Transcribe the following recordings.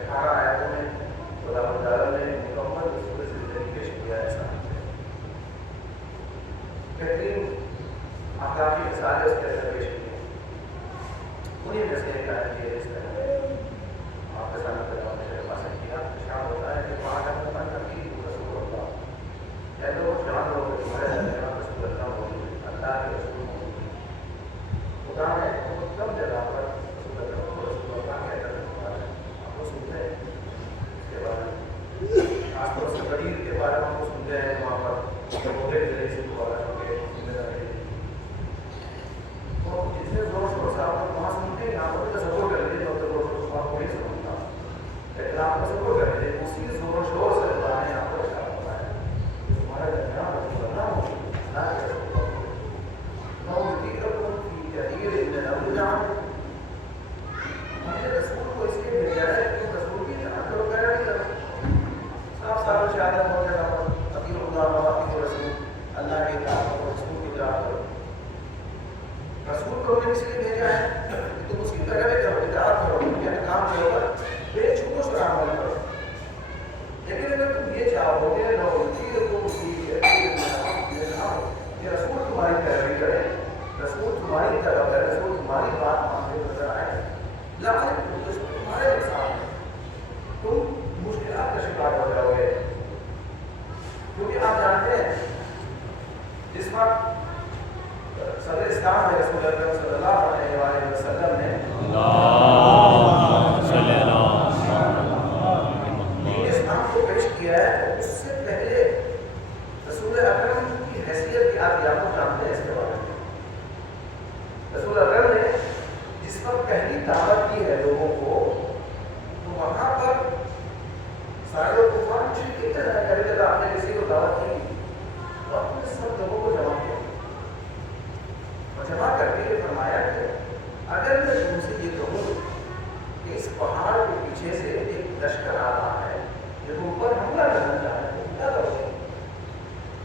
18 آیتوں میں خدا تعالیٰ نے مکمل رسول زندگی پیش کیا ہے سامنے. بہترین اخلاقی مثالیں اس کے اندر پیش کی ہیں. انہیں میں سے ایک آیت یہ ہے، اس طرح آپ کے سامنے کیا شام ہوتا ہے کہ وہاں کا نبی رسول اللہ اے لوگ جان لو کہ تمہارے درمیان رسول اللہ موجود ہے، اللہ کے رسول موجود ہے. خدا نے کم جگہ پر رسول اللہ کو رسول اللہ کہہ کر رکھا ہے. آپ کو سنتے ہیں اس کے بارے میں، خاص طور سے قدیر کے بارے میں آپ کو سنتے ہیں وہاں پر بہت ذریعے سے دوبارہ کے ذمہ داری. تو جتنے زور شور سے آپ وہاں سنتے ہیں یہاں پر تصور کر لیجیے تو زور شور آپ کو نہیں سمجھتا، لیکن آپ تصور کر لیجیے اسی زور شور سے اللہ نے آپ کو اشارہ ہوتا ہے تمہارے درمیان رسول اللہ موجود ہے، اللہ کے رسول اللہ ہم نے رسول کو اس لیے بھیجا ہے کہ رسول کی جانچ کرو پیرا نہیں کرو. صاف صاف شہادت ہو جائے اطیعوا اللہ و اطیعوا الرسول، اللہ کی اطاعت کرو، رسول کی اطاعت کرو. رسول کو ہم نے اس لیے بھیجا ہے کہ تم اس کی پیروی کرو، اطاعت کرو، یعنی کام کرو پر بے چھوٹوں سے عمل کرو. لیکن اگر تم یہ چاہو گے کہ رسول تمہاری پیروی کرے، رسول تمہاری طرف ہے، رسول تمہاری بات مانتے نظر آئے، تمہارے نقصان ہے، تم مشکلات کا شکار ہو جاؤ گے. کیونکہ آپ جانتے ہیں جس وقت صدر اسلام ہے رسول اللہ صلی اللہ علیہ وآلہ وسلم نے اسلام کو پیش کیا ہے، اس سے پہلے رسول اکرم کی حیثیت کی آپ یاد جانتے ہیں. اس کے بارے میں رسول اکرم نے جس وقت پہلی دعوت کی ہے لوگوں کو، تو وہاں پر سارے کفار مشرکین تھے. کبھی تک آپ نے کسی کو دعوت نہیں دی، تو آپ نے سب لوگوں کو جمع کیا اور جمع کر کے یہ فرمایا کہ اگر میں تم سے یہ کہوں کہ اس پہاڑ کے پیچھے سے ایک لشکر آ رہا ہے جو تم پر حملہ کرنا چاہ رہے ہیں، کیا کرو گے؟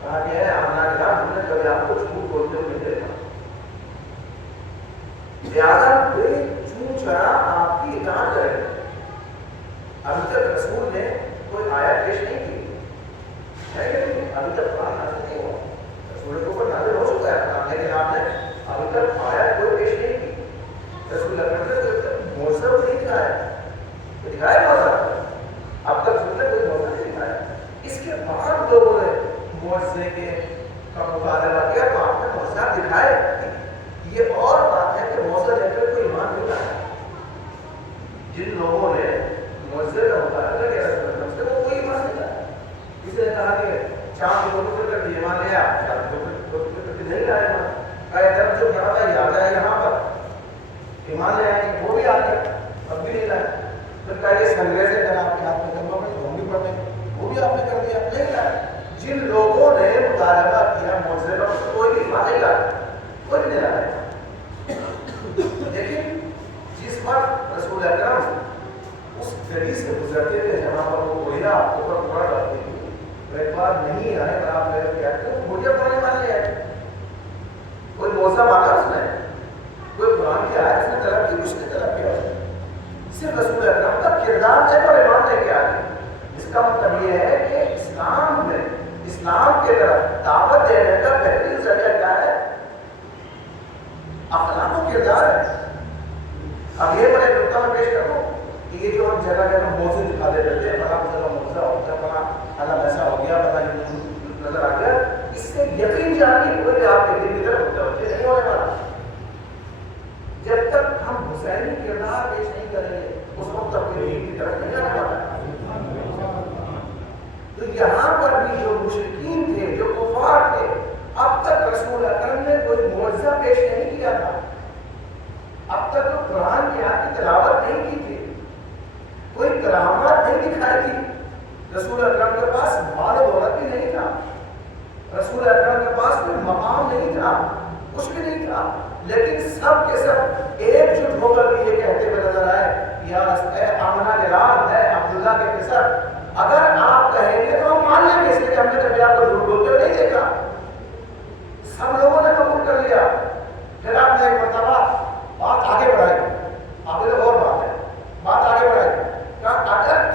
کہا کہ ہے آمنا کے بعد ہم نے کبھی آپ کو جھوٹ بولتے ہوئے نہیں دیکھا، لہٰذا کوئی چون چرا آپ کی اطاعت کرے. ابھی تک رسول نے کوئی آیت پیش نہیں کی ہے کہ نہیں، ابھی تک قرآن نازل نہیں ہوا، رسول کے اوپر نازل ہو چکا ہے، لیکن آپ نے ابھی تک آیت کوئی پیش نہیں کی. رسول اکرم نے معجزہ کو نہیں دکھایا معجزہ، اب تک رسول نے کوئی معجزہ نہیں دکھایا. اس کے بعد لوگوں نے معجزے کے کا مطالبہ کیا تو آپ نے معجزہ دکھائے. یہ اور بات ہے کہ معجزہ لے کر کوئی ایمان نہیں لایا. جن لوگوں نے معجزے کا مطالبہ کیا رسول اکرم سے وہ کوئی ایمان نہیں لایا. کسی نے کہا کہ چاند کو ٹکر کر کے ایمان لیا، چاند کو ٹکر کر کے نہیں لایا ایمان. کہا جو کھڑا تھا یاد ہے یہاں پر ایمان لے آئے، وہ بھی آ گیا اب بھی نہیں لایا. پھر کہا یہ سنگے سے اگر آپ کے ہاتھ میں کرنا پڑے وہ بھی پڑ گئے، وہ بھی آپ نے کر دیا، نہیں لایا. جن لوگوں نے مطالبہ کیا معجزے کا کوئی بھی ایمان نہیں لایا، کوئی نہیں لایا. لیکن جس وقت رسول اکرم اس گلی سے گزرتے تھے جہاں پر وہ کوئلہ اوپر پڑ رہتے تھے، تو ایک بار نہیں آئے اور آپ میرے کہتے ہیں مجھے پڑھنے مان لیا ہے. کوئی معجزہ مانگا اس نے، کوئی قرآن کی آیت اس نے طلب کی، کچھ نے طلب کیا. صرف رسول اکرم کا کردار دیکھ اور ایمان لے کے آ گئے. اس کا مطلب یہ ہے کہ اسلام میں اسلام کے طرف دعوت دینے کا بہترین ذریعہ کیا ہے؟ اخلاق و کردار ہے. اب یہ بڑے نقطہ میں پیش کروں کہ یہ جو ہم جگہ جگہ موضوع دکھا دیتے تھے، بڑا جگہ موضوع ہوتا ہے، بڑا حالات ایسا ہو گیا، پتہ نہیں نظر آ گیا، اس سے یقین جانیے کوئی آپ کے دل کی طرف متوجہ نہیں ہونے والا. جب تک ہم حسینی کردار پیش نہیں کریں گے اس وقت اپنے دین کی طرف نہیں آنے والا. تو یہاں پر بھی جو مشرکین تھے، جو کفار تھے، اب تک رسول اکرم نے کوئی معجزہ پیش نہیں کیا تھا. اب تک تو قرآن کی آیت کی تلاوت نہیں کی تھی، کوئی کرامات نہیں دکھائی تھی. رسول اکرم کے پاس مال و دولت بھی نہیں تھا، رسول اکرم کے پاس کوئی مقام نہیں تھا، کچھ بھی نہیں تھا. لیکن سب کے سب ایک جٹ ہو کر کے یہ کہتے ہوئے نظر آئے یا آمنہ کے لال ہے عبداللہ کے پسر، اگر آپ کہیں گے تو ہم مان لیں گے، اس لیے کہ ہم نے کبھی آپ کو جھوٹ بولتے ہوئے نہیں دیکھا. سب لوگوں نے قبول کر لیا. پھر آپ نے ایک مرتبہ بات آگے بڑھائی، آپ نے اور بات ہے، بات آگے بڑھائی. کہا اگر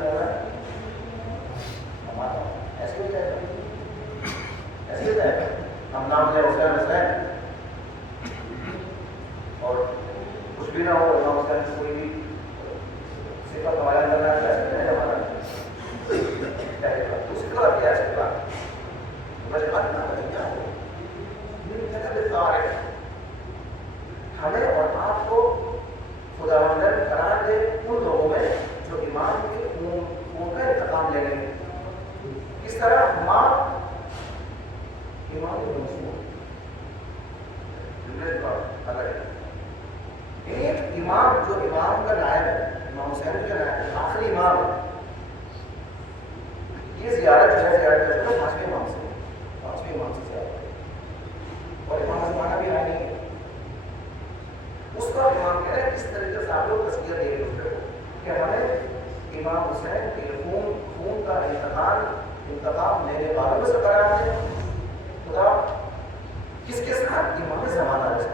نہیں ہو رہا ہے ہمارا ایسے ہو جائے گا، ایسے ہو جائے گا. ہم نام لیں حسین حسین اور کچھ بھی نہ ہو، امام حسین کی کوئی بھی صفت ہمارے اندر نہ ایسے نہیں ہمارا اس کا کیا ہے کا مجمع نہ بنیا ہو یہ جگہ بتار ہے. ہمیں اور آپ کو خدا بندر قرار دے ان لوگوں میں جو ایمان کے خون کا انتقام لے گئے. اس طرح ماں ایمان کے منصوب الگ ہے. ایک امام جو امام کا نائب ہے، امام حسین کا نائب ہے، آخری امام ہے. یہ زیارت جو ہے زیارت کرتے ہیں پانچویں امام سے زیارت ہے اور امام زمانہ بھی آئے نہیں ہے. اس کا امام کہہ رہے ہیں اس طریقے سے آپ لوگ تصویر دے دوسرے کو کہ ہمیں امام حسین کے خون کا انتقام لینے والوں سے قرار دیں. خدا کس کے ساتھ؟ امام زمانہ ہے.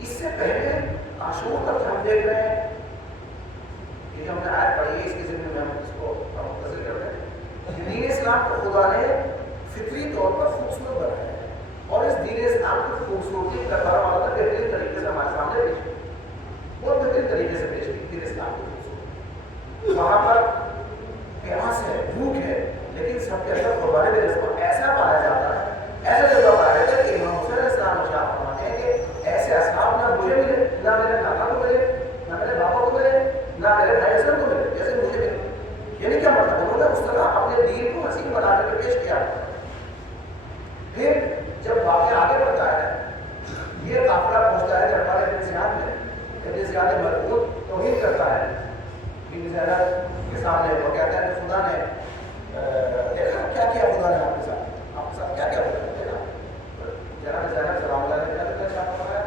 اس سے پہلے عاشور کا ہم دیکھ رہے ہیں کہ ہم نے آیت پڑھی ہے، اس کے ذمہ میں ہم اس کو مختصر کر رہے ہیں. دین اسلام کو خدا نے فطری طور پر خوبصورت بنایا ہے اور اس دین اسلام کی خوبصورتی کربلا والا کا بہترین طریقے سے ہمارے سامنے پیش کی، بہت بہترین طریقے سے پیش کی دین اسلام کی خوبصورتی. وہاں پر پیاس ہے، بھوک ہے، لیکن سب کے اندر قربانی دے کو ایسا پایا جاتا ہے، ایسا جگہ پایا جاتا ہے کہ امام حسین علیہ السلام شاہ فرماتے ہیں کہ ایسے اصحاب نہ مجھے ملے، نہ میرے نانا کو ملے، نہ میرے بابا کو ملے، نہ میرے بھائی حسن کو ملے جیسے مجھے ملے. یعنی کیا مطلب؟ انہوں نے اس طرح اپنے دین کو حسین بنا کر کے پیش کیا. پھر جب واقعہ آگے بڑھتا ہے، یہ قافلہ پہنچتا ہے دربار ابن زیاد میں. ابن زیاد ملعون توہین کرتا ہے ابن زیاد کے سامنے. وہ کہتا ہے کہ خدا نے دیکھا کیا کیا، خدا نے آپ کے ساتھ کیا کیا ہوتا ہے دیکھا. جناب زینب سلام اللہ علیہ نے کیا فرمایا؟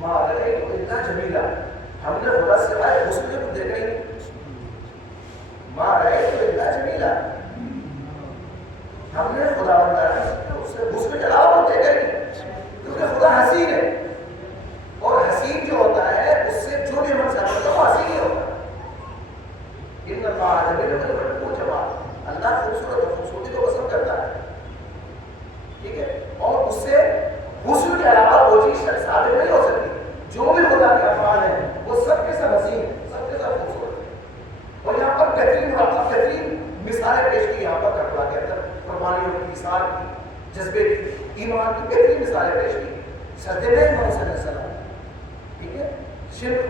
ما رأیت الا جمیلا، ہم نے خدا سوائے حسن کو دیکھا ہی نہیں. ما رأیت الا جمیلا، ہم نے خدا بندہ اس کے علاوہ کو دیکھا ہی نہیں، کیونکہ خدا حسین ہے اور حسین جو ہوتا ہے اس سے جو بھی ہم سمجھتے ہیں وہ حسین ہی ہوتا ہے. ان اللہ جمیل کو جمال، اللہ خوبصورت اور خوبصورتی کو پسند کرتا ہے. ٹھیک ہے، اور اس سے حسن کے علاوہ وہ چیز ثابت نہیں ہو سکتی. جو بھی خدا کے افعال ہیں وہ سب کے سب حسین، سب کے سب خوبصورت ہیں. اور یہاں پر بہترین مثالیں پیش کی یہاں پر کربلا کے اندر، قربانیوں کی، مثال کی، جذبے کی، ایمان کی بہترین مثالیں پیش کی. سجدے میں امام حسین علیہ السلام، ٹھیک ہے، شرک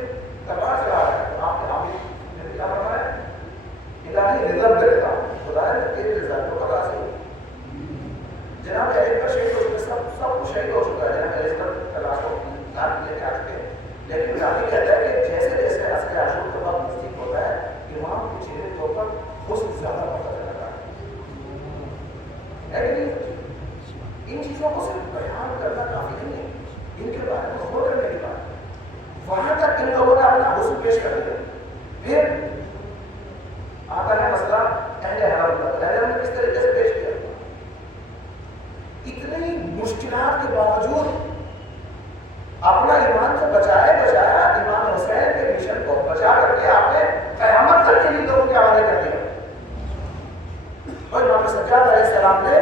تلوار چلا رہا ہے. آپ کے حامی نے کیا فرمایا؟ الہی رضا کرتا، خدا نے تیری رضا کو قضا سے. جناب علی پر شہید ہو چکے، سب کچھ شہید ہو چکا ہے. جناب علی پر تلاش کو لے کے آ چکے ہیں. لیکن راوی کہتا ہے کہ جیسے جیسے عصر عاشور کا وقت نزدیک ہوتا ہے، امام کے چہرے کے اوپر حسن زیادہ بڑھتا چلا رہا ہے. لیکن ان چیزوں کو صرف بیان کرنا کافی نہیں ہے، ان کے بارے میں غور کرنے کی بات ہے. وہاں تک ان لوگوں نے اپنا حسن پیش کر دیا. پھر آتا ہے مسئلہ اہل حرم کا. اہل حرم نے کس طریقے سے پیش کیا؟ اتنی مشکلات کے باوجود اپنا ایمان کو بچایا امام حسین کے مشن کو بچا کر کے آپ نے قیامت تک کے لیے لوگوں کے حوالے کر دیا. اور امام سجاد علیہ السلام نے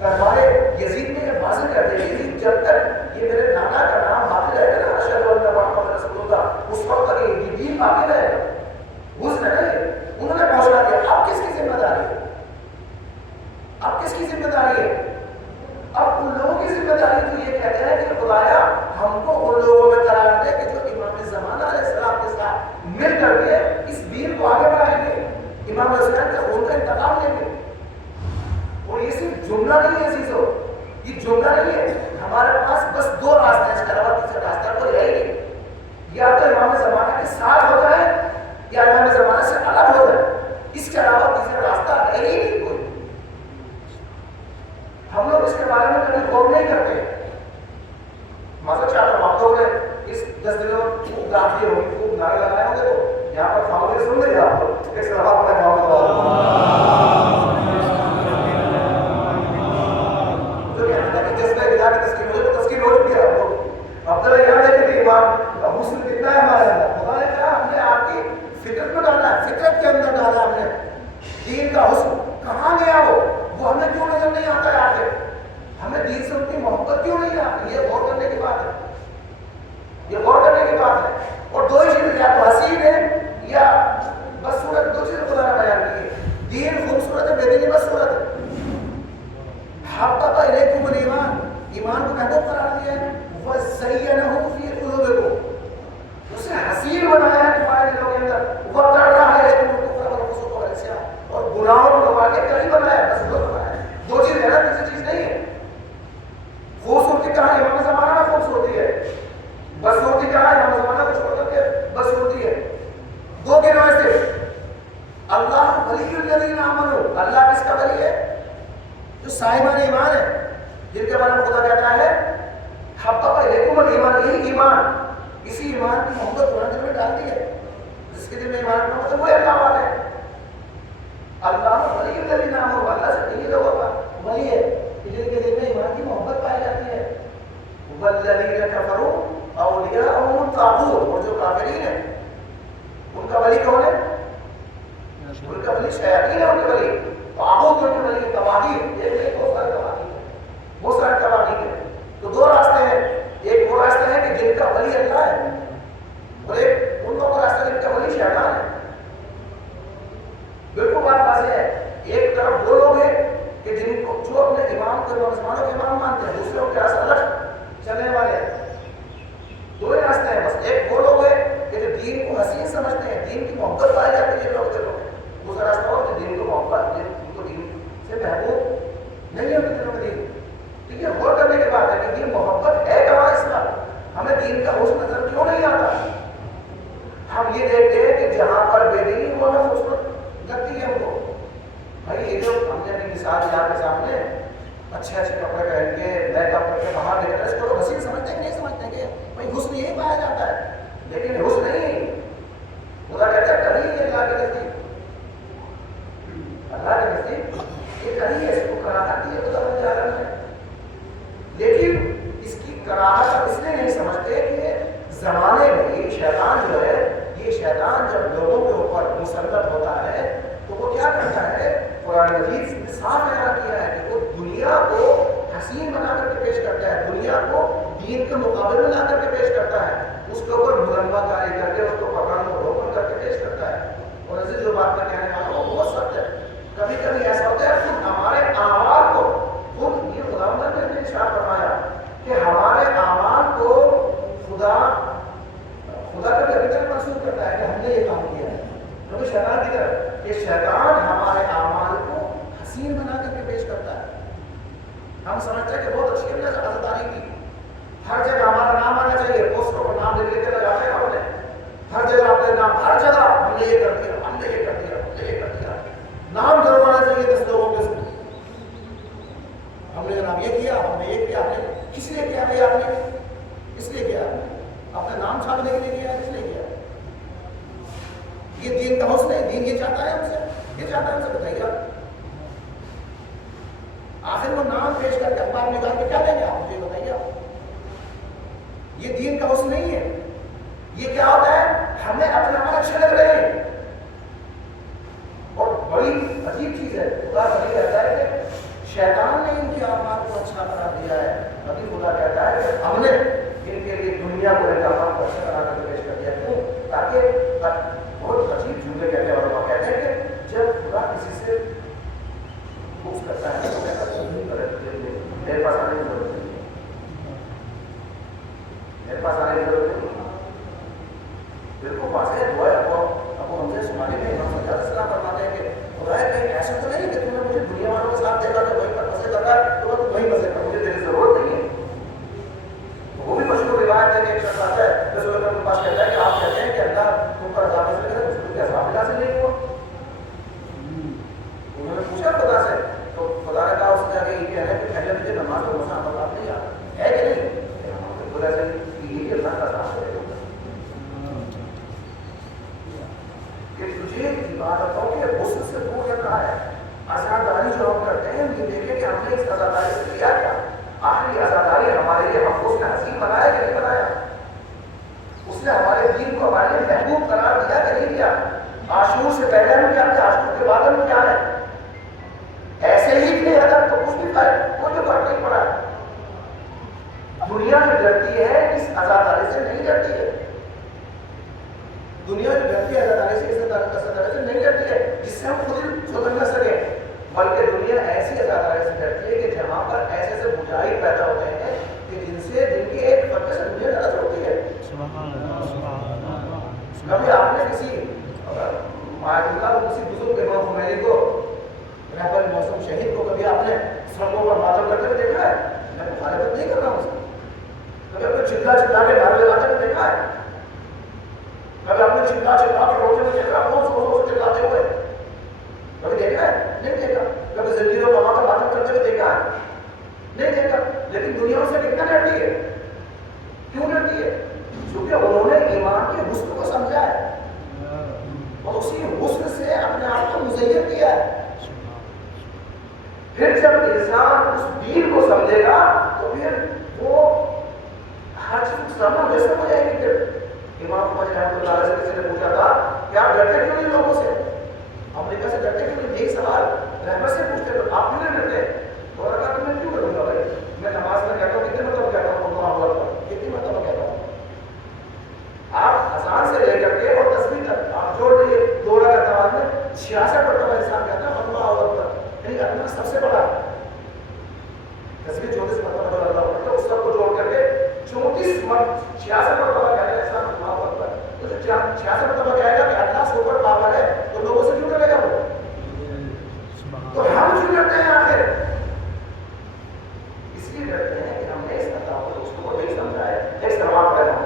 دربار یزید میں یہ واضح کر دیا، یزید جب تک یہ میرے نانا کا نام باقی رہے گا نا، اشہد ان محمد رسول اللہ، اس وقت تک یہ دین باقی رہے گا. گھس نہ گئے، انہوں نے پہنچا دیا. اب کس کی ذمہ داری ہے؟ اب کس کی ذمہ داری ہے؟ اب ان لوگوں کی ذمہ داری تو یہ کہتے ہیں کہ خدایا ہم کو ان لوگوں میں قرار دے کہ جو امام زمانہ علیہ السلام کے ساتھ مل کر کے اس دین کو آگے بڑھائیں گے، امام حسین کے خون کا انتقام لیں گے. اور یہ صرف جملہ نہیں ہے عزیزو، یہ جملہ نہیں ہے. ہمارے پاس بس دو راستے ہیں، اس کے علاوہ تیسرا راستہ کوئی ہے ہی نہیں. یا تو امام زمانہ کے ساتھ ہو جائے یا امام زمانہ سے الگ ہو جائے، اس کے علاوہ تیسرا راستہ ہے ہی نہیں کوئی. ہم لوگ اس کے بارے میں کبھی غور نہیں کرتے. ماسا چاہتا ہوں آپ لوگ نے اس 10 دنوں خوب گاٹھی ہوگی، خوب نعرے لگائے ہوں گے، تو یہاں پر خاموشی سن لیجیے آپ لوگ. اس کے علاوہ اپنے گاؤں میں تو اللہ کی تسکین ہو جائے تو تسکین ہو چکی ہے آپ کو. اب ذرا یاد ہے کہ ایمان اب مسلم کتنا ہے ہمارے اندر. خدا نے کہا ہم نے آپ کی فطرت میں ڈالا ہے, فطرت کے اندر ڈالا ہم نے دین کا حسن. کہاں گیا وہ ہمیں کیوں نظر نہیں آتا ہے آخر؟ ہمیں دین سے اتنی محبت کیوں نہیں آتی؟ یہ غور کرنے کی بات ہے, یہ غور کرنے کی بات ہے. اور دو ہی چیزیں, یا تو حسین ہے یا بس صورت. دو چیزیں خدا نے بیان کی ہے, دین خوبصورت ہے, بے دینی بس صورت ہے. حبب الیکم الایمان, ایمان کو محبوب قرار دیا ہے. وزینہ فی قلوبکم, اسے حسین بنایا ہے تمہارے دلوں کے اندر. وکرہ الیکم الکفر والفسوق والعصیان, اور گناہوں کو دبا کے کہیں بنایا ہے, بس دو بنایا ہے. دو چیز ہے نا, تیسری چیز نہیں ہے. خوبصورتی کہاں ہے؟ امام زمانہ میں خوبصورتی ہے. بدصورتی کہاں ہے؟ امام زمانہ کو چھوڑ کر کے بدصورتی ہے. دو کے نام سے اللہ ولی الذین آمنوا, اللہ کس کا ولی ہے؟ جو صاحبان ایمان ہے, جن کے بارے میں خدا کہتا ہے حبب الیکم الایمان, یہی ایمان, اسی ایمان کی محبت قرآن دل میں ڈال دی ہے. جس کے دل میں ایمان کی محبت ہے وہ اللہ والے ہے. اللہ ولی الذین آمنوا, اللہ سے انہی لوگوں کا ولی ہے جن کے دل میں ایمان کی محبت پائی جاتی ہے. والذین کفروا اولیاءهم الطاغوت, اور جو کافرین ہیں ان کا ولی کون ہے؟ ان کا ولی شیاطین ہے. ان کے ولی طاغوت, ان کے ولی تواغیت. ایک نہیں, بہت سارے تواغیت ہیں, بہت سارے تواغیت ہیں. تو دو راستے ہیں, ایک وہ راستہ ہے کہ جن کا ولی اللہ ہے, اور ایک ان لوگوں کا راستہ جن کا ولی شیطان ہے. بالکل بات واضح ہے. ایک طرف وہ لوگ ہیں کہ جن کو جو اپنے امام کو مسلمانوں کے امام مانتے ہیں, دوسرے کے راستہ الگ چلنے والے ہیں. دو ہی راستے ہیں بس. ایک وہ لوگ ہیں کہ جو دین کو حسین سمجھتے ہیں, دین کی محبت پائی جاتی ہے لوگ دلوں میں. دوسرا راستہ ہو کہ دین کو محبت, دین کو دین سے محبوب نہیں ہے ان کے دلوں میں دین. ٹھیک ہے, غور کرنے کی بات ہے کہ دین محبت ہے کہاں اس کا. ہمیں دین کا حسن نظر کیوں نہیں آتا؟ ہم یہ دیکھتے ہیں کہ جہاں پر بے دینی وہ ہمیں خوبصورت لگتی ہے ہم کو. بھائی یہ جو ہم نے اپنی مثال دی آپ کے سامنے, اچھے اچھے کپڑے پہن کے میک اپ کر کے باہر نکل رہے, اس کو حسین سمجھتے ہیں کہ نہیں سمجھتے کہ بھائی حسن یہی پایا جاتا ہے, لیکن حسن نہیں. خدا کہتا ہے کہیں یہ اللہ کے نزدیک, اللہ کے نزدیک یہ کہیں ہے, اس کو کراہت دی ہے خدا رب العالمین نے. لیکن اس کی کراہت اس لیے نہیں سمجھتے کہ زمانے میں یہ شیطان جو ہے, یہ شیطان جب لوگوں کے اوپر مسلط ہوتا ہے تو وہ کیا کرتا ہے؟ قرآن مجید نے صاف اعلان کیا ہے کہ وہ دنیا کو حسین بنا کر کے پیش کرتا ہے, دنیا کو دین کے مقابلے میں لا کر کے پیش کرتا ہے, اس کے اوپر ملمہ کاری کر کے اس کو پکڑنے کو روکن کر کے پیش کرتا ہے. اور عزیز جو بات میں کہنے والا ہوں وہ بہت سچ ہے. کبھی کبھی ایسا ہوتا ہے خود ہمارے اعمال کو, خود یہ خداوند نے ارشاد فرمایا کہ ہمارے اعمال کو خدا کبھی ابھی تک منسوخ کرتا ہے کہ ہم نے یہ کام کیا ہے. کبھی شیطان کی طرف کہ شیطان ہمارے اعمال کو حسین بنا کر کے پیش کرتا ہے. ہم سمجھتے ہیں کہ بہت اچھی ہم نے عزتداری کی, ہر جگہ ہمارا نام آنا چاہیے, پوسٹروں پر نام لکھ کے لگاتے ہیں ہم نے, ہر جگہ اپنے نام, ہر جگہ ہم نے یہ کر دیا, ہم نے یہ کر دیا, ہم نے یہ کر دیا. نام ضرور آنا چاہیے 10 لوگوں کے ساتھ, ہم نے جناب یہ کیا, ہم نے یہ کیا. ہم نے کس لیے کیا بھائی؟ آپ نے اس لیے کیا, اپنا نام چھاپنے کے لیے کیا, اس لیے کیا. یہ دین کا حسن ہے, دین یہ چاہتا ہے ہم سے, یہ چاہتا ہے ہم سے. بتائیے آخر وہ نام پیش کر کے اخبار نکال کے کیا دیں گے آپ مجھے بتائیے. یہ دین کا حسن نہیں ہے. یہ کیا ہوتا ہے؟ ہمیں اپنے عمل اچھے لگ رہے ہیں, اور بڑی عجیب چیز ہے, خدا کبھی کہتا ہے کہ شیطان نے ان کے اعمال کو اچھا قرار دیا ہے, کبھی خدا کہتا ہے کہ ہم نے ان کے لیے دنیا کو ایک اعمال کو اچھا قرار دے پیش کر دیا. کیوں؟ تاکہ بہت عجیب جملے کہتے ہیں, اور وہ کہتے ہیں کہ جب خدا کسی سے خوش کرتا ہے تو کہتا ہے میرے پاس آنے کی ضرورت نہیں, میرے پاس آنے کی ضرورت نہیں. بالکل واضح ہے دعا ہے. اب ہم سے سنانے میں امام سجاد السلام فرماتے ہیں کہ خدا ہے کہیں ایسا تو نہیں کہ تم نے مجھے دنیا والوں کے ساتھ دیکھا تو وہیں پر مزے کر رہا ہے, تو تم وہیں مزے کر, مجھے تیری ضرورت نہیں ہے. وہ بھی مشہور روایت ہے کہ ایک شخص آتا ہے رسول اللہ کے پاس کہتا ہے کہ آپ کہتے ہیں کہ اللہ تم پر عذاب نازل کرے, اس کو عذاب نازل نہیں ہوا. انہوں نے پوچھا خدا سے, تو خدا نے کہا اس نے آگے یہ کہنا ہے کہ پہلے مجھے نماز کو ڈرتی ہے اس عزاداری سے نہیں ڈرتی ہے. دنیا جو ڈرتی ہے عزاداری سے، اس عزاداری سے نہیں ڈرتی ہے جس سے ہم خود ہی چھوٹن کر سکیں، بلکہ دنیا ایسی عزاداری سے ڈرتی ہے کہ جہاں پر ایسے ایسے بجائی پیدا ہوتے ہیں کہ جن کی ایک فرق سے دنیا نرج ہوتی ہے. کبھی آپ نے کسی کسی بزرگ امام خمینی کو، رہبر موسم شہید کو کبھی آپ نے سڑکوں پر ماتم کرتے ہوئے دیکھا ہے؟ میں مخالفت نہیں کر رہا ہوں اس کی. کبھی آپ نے چلا چلا کے نعرے لگاتے ہوئے دیکھا ہے؟ کبھی آپ نے چلا چلا کے روتے ہوئے دیکھا ہے؟ بہت زور سے چلاتے ہوئے کبھی دیکھا ہے؟ نہیں دیکھا. کبھی زنجیروں کو وہاں کا ماتم کرتے ہوئے دیکھا ہے؟ نہیں دیکھا. لیکن دنیا سے کتنا ڈرتی ہے؟ کیوں ڈرتی ہے؟ کیونکہ انہوں نے ایمان کے حسن کو سمجھا ہے اور اسی حسن سے اپنے آپ کو مزین کیا ہے. پھر جب انسان اس دین کو سمجھے گا تو پھر وہ ہر چیز سمجھ جیسے ہو جائے گی. پھر امام خمینی رحمۃ اللہ علیہ سے کسی نے پوچھا تھا کہ آپ ڈرتے کیوں نہیں لوگوں سے؟ امریکہ سے ڈرتے کیوں نہیں؟ یہی سوال رحمت سے پوچھتے تو آپ کیوں نہیں ڈرتے؟ اور کہا کہ میں کیوں ڈروں گا بھائی؟ میں نماز میں کہتا ہوں کتنے مرتبہ کہتا ہوں اللہ اکبر، کتنی مرتبہ کہتا ہوں. آپ اذان سے لے کر کے اور تسبیح تک آپ جوڑ لیے 2 رکعت نماز میں 66 مرتبہ انسان کہتا ہے اللہ اکبر، یعنی اللہ سب سے بڑا. تسبیح 34 مرتبہ جو اللہ اکبر، اس سب کو جوڑ کر کے 36 مرتبہ کہتا ہے انسان اللہ اکبر. تو جو 66 مرتبہ کہے گا کہ اللہ سپر پاور ہے تو لوگوں سے کیوں ڈرے گا وہ؟ تو ہم کیوں ڈرتے ہیں آخر؟ اس لیے ڈرتے ہیں کہ ہم نے اس اللہ کو اس کو نہیں سمجھا ہے. ایک سلام پڑھیں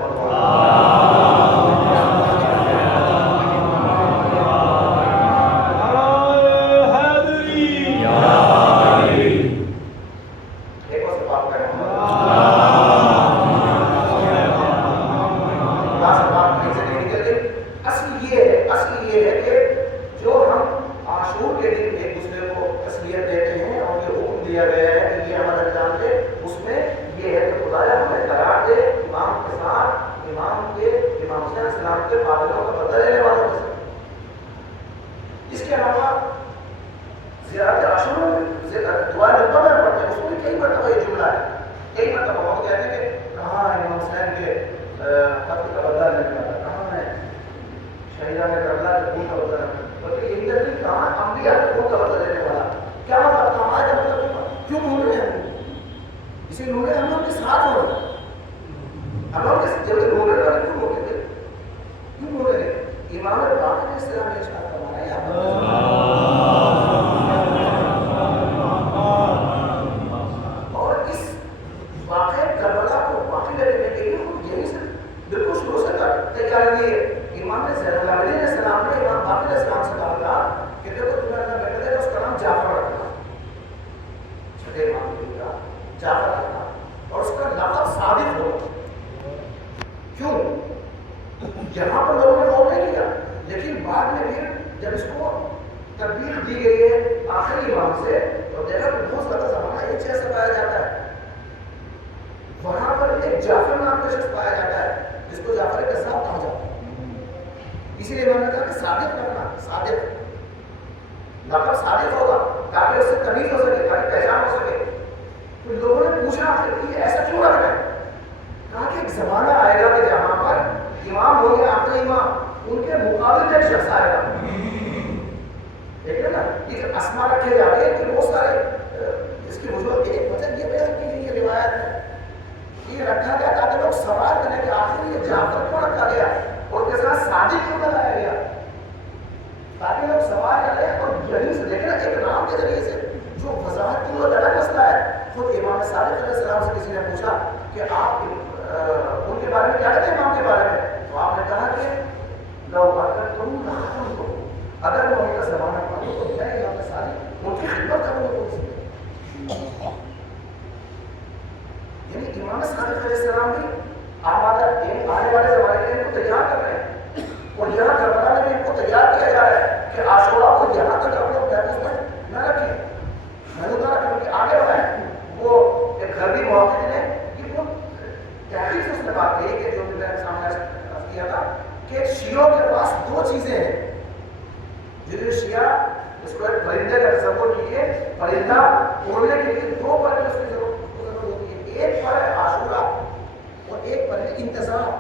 یعنی انتظار.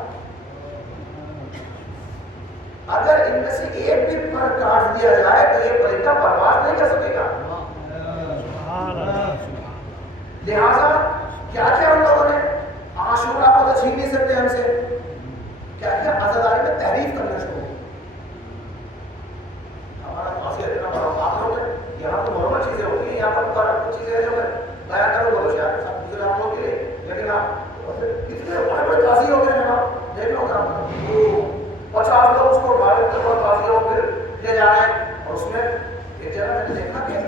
اگر ان میں سے ایک بھی پر کاٹ دیا جائے تو یہ پرندہ پرواز نہیں کر سکے گا. لہذا کیا کیا ان لوگوں نے عاشورہ کو تو چھین نہیں سکتے ہم سے, کیا کیا عزاداری میں تحریف کرنا شروع کی. ہمارا معاشرہ اتنا بڑا معاملہ ہو گیا, یہاں تو نارمل چیزیں ہوتی ہیں, یہاں پر مبارک کچھ چیزیں ہیں جو میں بیان کروں گا شاید سب دوسرے آپ لوگوں کے لیے, لیکن آپ اتنے بڑے بڑے قاضی ہو گئے جناب, دیکھ لو گا 50 لوگ اس کو ڈھائی قاضی ہو پھر لے جا رہے ہیں. اور اس میں ایک جگہ میں نے دیکھا کہ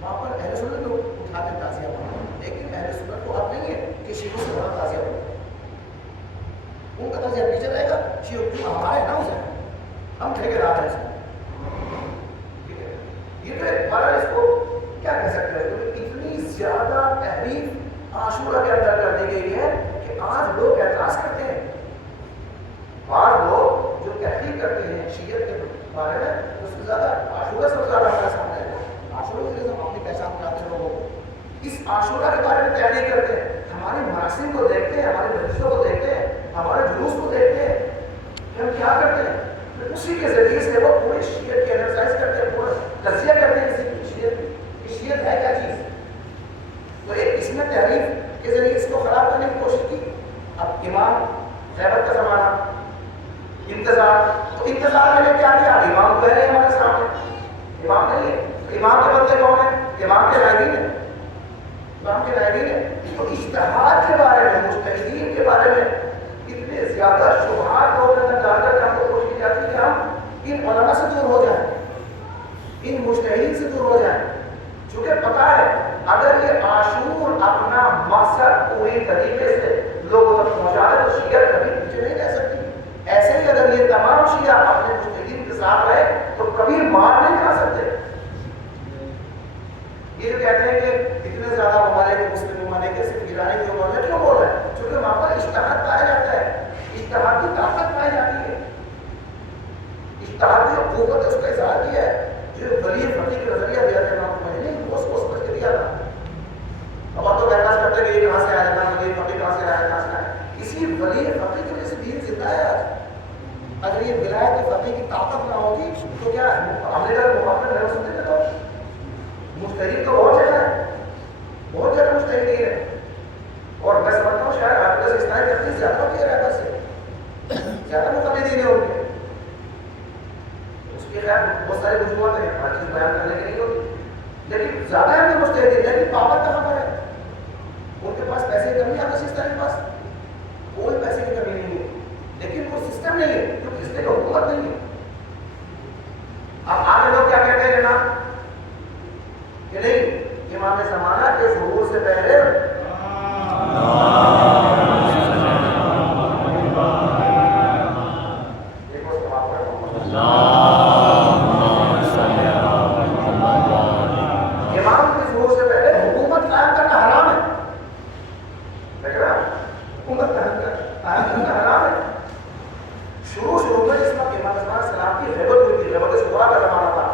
وہاں پر اہل سنت لوگ اٹھاتے ہیں تعزیہ پڑھنا, لیکن اہل سنت کو اب نہیں ہے کہ شیعوں سے بڑا تعزیہ پڑھنا. ان کا تعزیہ پیچھے رہے گا, شیعوں کیوں ہمارے نہ ہو جائے, ہم ٹھیکیدار ہیں اس میں. یہ تو ایک بڑا اس کو کیا کہہ سکتے ہیں, کیونکہ اتنی زیادہ تحریف عاشورہ کے اندر کر دی گئی ہے کہ آج لوگ اعتراض کرتے ہیں. بعض لوگ جو تحقیق کرتے ہیں شیعت کے بارے میں اس سے زیادہ عاشورہ سے زیادہ ہمارے سامنے ہے. عاشورہ کے لیے ہم اپنی پہچان بناتے ہیں لوگوں کو, اس عاشورہ کے بارے میں تحقیق کرتے ہیں, ہمارے مراسم کو دیکھتے ہیں, ہمارے مجلسوں کو دیکھتے ہیں, ہمارے جلوس کو دیکھتے ہیں کہ ہم کیا کرتے ہیں. پھر اسی کے ذریعے سے وہ پوری شیعت کی ایکسرسائز کرتے ہیں, پورا تجزیہ کرتے ہیں کسی شیعت کی شیعت ہے کیا چیز. تو ایک اس نے تحریف کے ذریعے اس کو خراب کرنے کی کوشش کی. اب امام غیبت کا زمانہ, انتظار, تو انتظار میں نے کیا کیا, امام تو ہے ہمارے سامنے, امام نہیں ہے, امام کے بدلے کون ہے, امام کے نائبین ہے, امام کے نائبین ہے. تو اجتہاد کے بارے میں, مجتہدین کے بارے میں اتنے زیادہ شبہات لوگوں کے اندر ڈال کر ہم کو کوشش کی جاتی ہے کہ ہم ان علماء سے دور ہو جائیں, ان مجتہدین سے دور ہو جائیں. چونکہ پتہ ہے اگر یہ عاشور اپنا مقصد پوری طریقے سے لوگوں تک پہنچا دے تو شیعت کبھی پیچھے نہیں رہ سکتی. ایسے ہی اگر یہ تمام شیعہ اپنے مجتہدین کے ساتھ رہے تو کبھی مار نہیں کھا سکتے. یہ جو کہتے ہیں کہ اتنے زیادہ ممالک مسلم ممالک کے صرف ایرانی کیوں بول رہے ہیں, کیوں بول رہے ہیں, چونکہ وہاں پر اشتہاد پایا جاتا ہے, اشتہاد کی طاقت پائی جاتی ہے, اشتہاد کی قوت اس کا اظہار کیا ہے. جو ولی فقیہ کا نظریہ دیا تھا امام خمینی نے, وہ سمجھ کے دیا تھا. اب آپ تو اعتراض کرتے ہیں کہ یہ کہاں سے آیا تھا, ولی فقیہ کہاں سے آیا, کہاں سے آیا. اسی ولی فقیہ کی وجہ سے دین زندہ ہے آج. اگر یہ ولایت فقیہ کی طاقت نہ ہوگی تو کیا امریکہ کے مقابلے میں سنتے تھے. تو مجتہد تو بہت جگہ ہے, بہت جگہ مجتہدین ہے, اور میں سمجھتا ہوں شاید آپ کا اسلامی تقریر زیادہ ہوتی ہے رہبر سے, زیادہ مقلدین ہیں ان کے. اس کے خیر بہت سارے وجوہات ہیں, ہر چیز بیان کرنے کے نہیں ہوتی, لیکن زیادہ ہے مجتہدین, لیکن پاور کہاں پر ہے. ان کے پاس پیسے کی کمی ہے, پاکستان کے پاس کوئی پیسے کی کمی نہیں ہے, لیکن وہ سسٹم نہیں ہے کیونکہ اس لیے حکومت نہیں ہے. اب آگے لوگ کیا کہتے ہیں جناب کہ نہیں امام زمانہ کے ظہور سے پہلے امام کے ظہور سے پہلے حکومت قائم کرنا حرام ہے. دیکھ رہا حکومت قائم کرنا حرام ہے. شروع میں جس وقت امام زمان السلام کی غیبت ہوئی تھی, غیبت صغریٰ کا زمانہ تھا,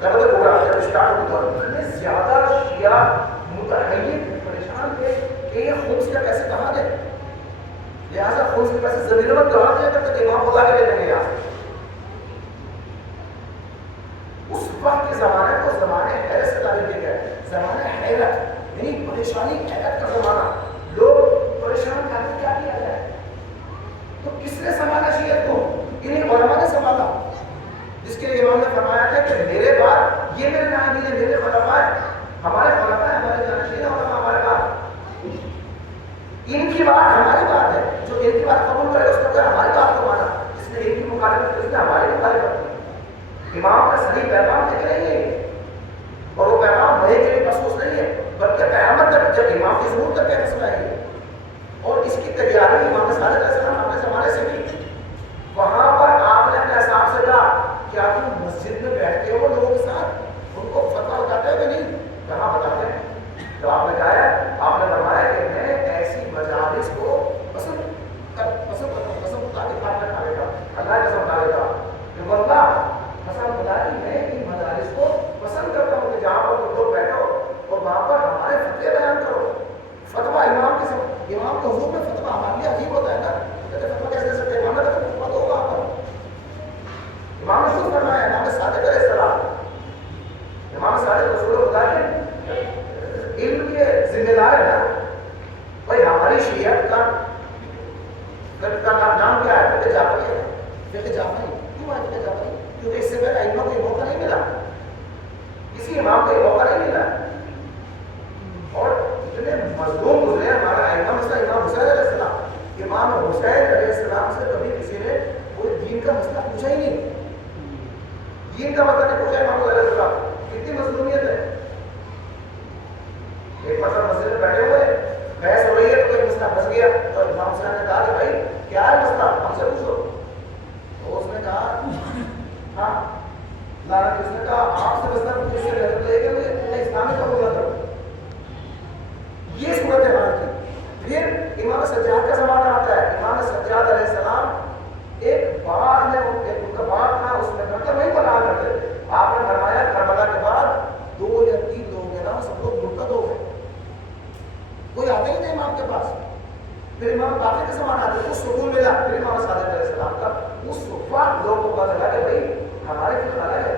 غیبت کبریٰ جب اسٹارٹ ہوئی تو اتنے زیادہ شیعہ متحیر پریشان تھے کہ یہ خمس کے پیسے کہاں دیں, لہٰذا خمس کے پیسے زمین میں کہاں دیا کرتے کہ امام خدا کے لے لیں گے یہاں سے. اس وقت کے زمانے کو زمانے حیرت سے تعبیر کیا گیا, زمانے حیرت یعنی پریشانی, حیرت کا زمانہ. لوگ پریشان کر کے کیا کیا جائے, تو کس نے سنبھالا شیعت کو, انہیں علماء نے سنبھالا, جس کے لیے امام نے فرمایا تھا کہ میرے بعد یہ میرے نائبین ہیں, میرے خلفاء ہیں, ہمارے خلفاء ہیں, ہمارے جانشین ہیں, علماء ہمارے بعد, ان کی بات ہماری بات ہے. جو ان کی بات قبول کرے اس کو ہماری بات کو مانا, جس نے ان کی مخالفت کی اس نے ہماری مخالفت کی. امام کا صحیح پیغام دیکھ رہے ہیں, اور وہ پیغام بھائی کے لیے مخصوص نہیں ہے بلکہ قیامت تک جب امام کی ظہور تک ہے سنائیے. اور اس کی تیاری امام صادق علیہ السلام اپنے زمانے سے کی. وہاں پر آپ نے اپنے اصحاب سے کہا کیا تم مسجد میں بیٹھتے ہو لوگوں کے ساتھ, ان کو فتویٰ بتاتے ہو کہ نہیں, کہاں بتاتے ہیں. تو آپ نے کہا ہے, آپ نے فرمایا کہ میں ایسی مجالس کو پسند بتا کے کھانا کھا لیتا, اللہ قسم کھا لیتا کہ واللہ قسم خدا کی میں ان مجالس کو پسند کرتا ہوں کہ جہاں پر تم لوگ بیٹھو اور وہاں پر ہمارے فتوے بیان کرو. فتویٰ امام کے ساتھ, امام کے حضور میں فتویٰ ہمارے لیے عجیب ہوتا ہے نا, شیعت کا نام کیا ہے؟ فقہ جعفری ہے. فقہ جعفری کیوں ہے فقہ جعفری؟ کیونکہ اس سے پہلے ائمہ کو یہ موقع نہیں ملا، کسی امام کو یہ موقع نہیں ملا. اور اتنے مظلوم گزرے ہمارا ائمہ، مثلا امام حسین علیہ السلام. امام حسین علیہ السلام سے کبھی کسی نے کوئی دین کا مسئلہ پوچھا ہی نہیں، دین کا مسئلہ نہیں پوچھا امام علیہ السلام. کتنی مظلومیت ہے. ایک مسئلہ مسجد میں بیٹھے ہوئے بحث ہو رہی ہے تو کوئی مسئلہ پھنس گیا تو امام حسین نے کہا کہ بھائی کیا ہے مسئلہ، ہم سے پوچھو. تو اس نے کہا ہاں لعنت، اس نے کہا آپ سے مسئلہ پوچھے سے رہتا ہے کہ میں اسلامی کا بولا کروں. یہ صورت حال تھی. پھر امام سجاد کا زمانہ آتا ہے. امام سجاد علیہ السلام ایک باغ میں ان کا باغ تھا، اس میں مطلب وہیں پر رہا کرتے تھے. آپ نے فرمایا کربلا کے بعد 2 یا 3 لوگ ہیں نا سب لوگ مرتد ہو گئے، کوئی آتے ہی نہیں امام کے پاس. پھر امام باقر کا زمانہ آتا ہے، اس سکون ملا. پھر امام صادق علیہ السلام کا اس وقت لوگوں کو پتہ لگا کہ بھائی ہمارے فکر الگ ہے.